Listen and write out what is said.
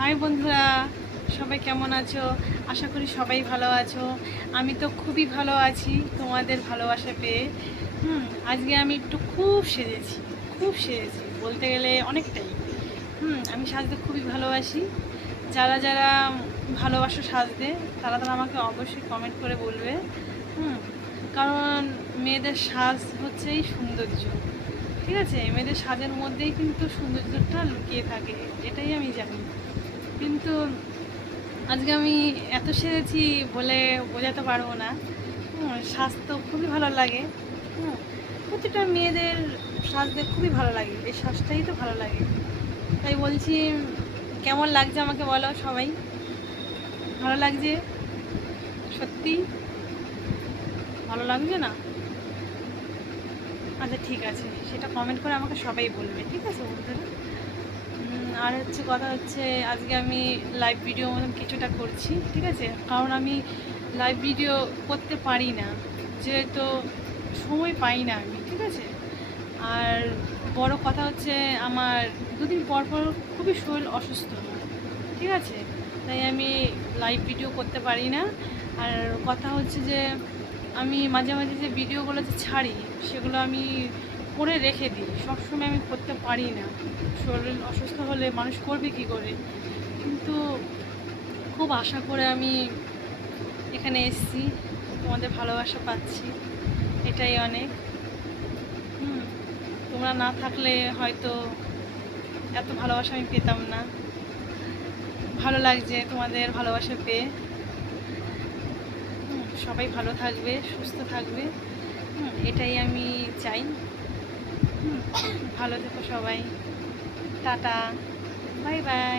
High বন্ধুরা, সবাই কেমন আছো? আশা করি সবাই ভালো আছো। আমি তো খুবই ভালো আছি তোমাদের ভালোবাসা পেয়ে। আজকে আমি একটু খুব সেজেছি বলতে গেলে অনেকটাই। আমি সাজতে খুবই ভালোবাসি। যারা যারা ভালোবাসো সাজতে, তারা তারা আমাকে অবশ্যই কমেন্ট করে বলবে। কারণ মেয়েদের সাজ হচ্ছেই সৌন্দর্য, ঠিক আছে? মেয়েদের সাজের মধ্যেই কিন্তু সৌন্দর্যটা লুকিয়ে থাকে, এটাই আমি জানি। কিন্তু আজকে আমি এত সেরেছি বলে বোঝাতে পারবো না। সাজতে খুবই ভালো লাগে। প্রতিটা মেয়েদের সাজতে খুবই ভালো লাগে, এই সাজটাই তো ভালো লাগে। তাই বলছি, কেমন লাগছে আমাকে বলো সবাই। ভালো লাগছে? সত্যি ভালো লাগছে না? আচ্ছা ঠিক আছে, সেটা কমেন্ট করে আমাকে সবাই বলবে, ঠিক আছে বন্ধুরা? আর কথা হচ্ছে, আজকে আমি লাইভ ভিডিও মতন কিছুটা করছি, ঠিক আছে? কারণ আমি লাইভ ভিডিও করতে পারি না, যেহেতু সময় পাই না আমি, ঠিক আছে? আর বড় কথা হচ্ছে, আমার দুদিন পর পর খুবই শরীর অসুস্থ, ঠিক আছে? তাই আমি লাইভ ভিডিও করতে পারি না। আর কথা হচ্ছে যে, আমি মাঝে মাঝে যে ভিডিওগুলো যে ছাড়ি, সেগুলো আমি করে রেখে দিই, সবসময় আমি করতে পারি না। শরীর অসুস্থ হলে মানুষ করবে কি করে? কিন্তু খুব আশা করে আমি এখানে এসেছি, তোমাদের ভালোবাসা পাচ্ছি, এটাই অনেক। তোমরা না থাকলে হয়তো এত ভালোবাসা আমি পেতাম না। ভালো লাগছে তোমাদের ভালোবাসা পেয়ে। সবাই ভালো থাকবে, সুস্থ থাকবে, এটাই আমি চাই। ভালো থেকো সবাই। Tata, bye bye.